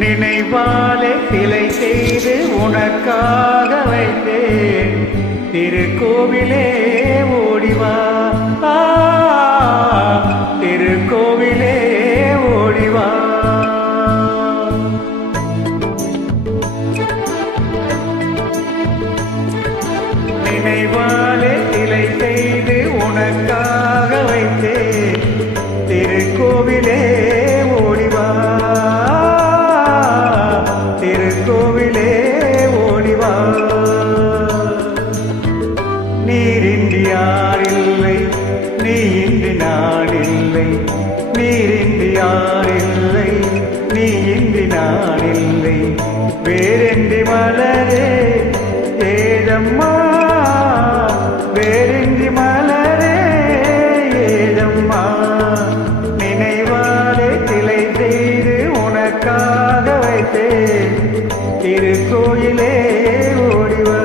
நினைவாலே சிலை செய்து உனக்காக வைத்தேன் திருக்கோவிலே ஓடிவா திருக்கோவிலே ஓடிவா நினைவாலே சிலை செய்து உனக்காக வைத்தேன் திருக்கோவிலே ஓடிவா திருக்கோவிலே ஓடிவா நீரின்றி யாரில்லை நீ இன்றி நானில்லை நீரின்றி யாரில்லை நீ இன்றி நானில்லை வேறென்றி மலரே ஏதம்மா வேறென்றி மலரே ஏதம்மா நினைவாலே சிலை செய்து உனக்காக வைத்தேன் திருக்கோயிலே ஓடிவா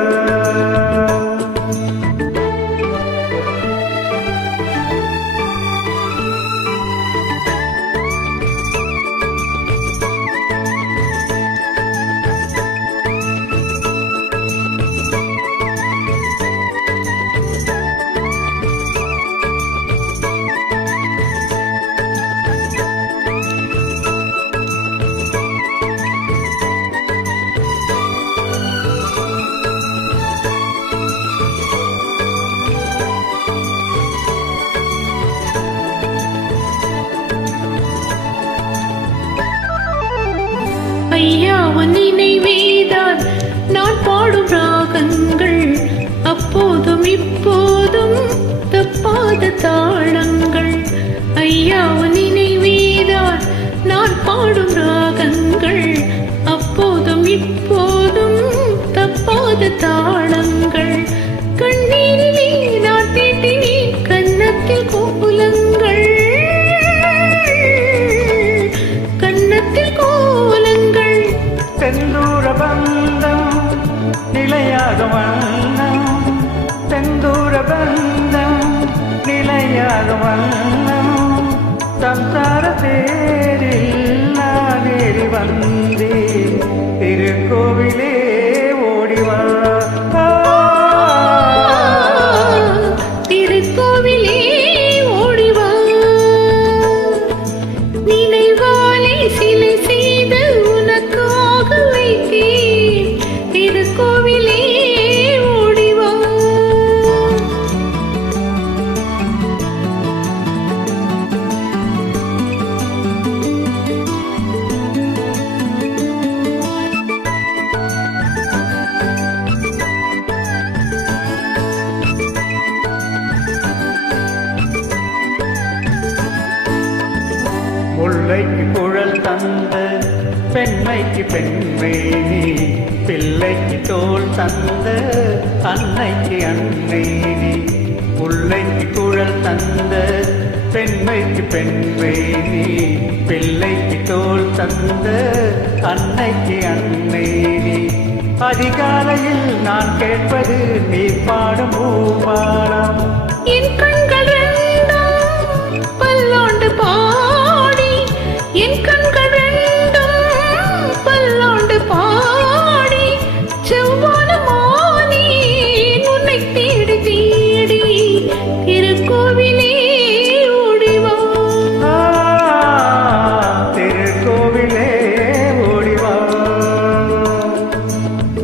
ஐயா உன் நினைவேதான் நான் பாடும் ராகங்கள் அப்போதும் இப்போதும் தப்பாத தாளங்கள் ஐயா உன் நினைவேதான் நான் பாடும் ராகங்கள் அப்போதும் இப்போதும் தப்பாத தாளங்கள் கண்ணீரிலே நான் தீட்டினேன் கன்னத்தில் கோலங்கள் கன்னத்தில் கோலங்கள் செந்தூர பந்தம் நிலையாக வண்ணம் செந்தூர பந்தம் நிலையாக வண்ணம் சம்சார தேரில் நான் ஏறி வந்தேன் திருக்கோவிலே ஓடிவா திருக்கோவிலே ஓடிவா நினைவாலே சிலை செய்து உனக்காக வைத்தேன் திருக்கோவிலே ஓடிவா முல்லைக்கு குழல் தந்த பெண்மைக்கு பெண்மை நீ பிள்ளைக்கு தோல் தந்த அன்னைக்கு அன்னை நீ முல்லைக்கு குழல் தந்த பெண்மைக்கு பெண்மை நீ பிள்ளைக்கு தோல் தந்த அன்னைக்கு அன்னை நீ அதிகாலையில் நான் கேட்பது நீ பாடும் பூபாலம் என் கண்கள் ரெண்டும் பல்லாண்டு பாடி என் கண்கள் ரெண்டும் பல்லாண்டு பாடி செவ்வானமானே உன்னை தேடி தேடி திருக்கோவிலே ஓடிவா திருக்கோவிலே ஓடிவா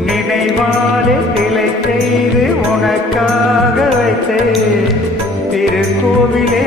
நினைவாலே சிலை செய்து உனக்காக வைத்தேன் திருக்கோவிலே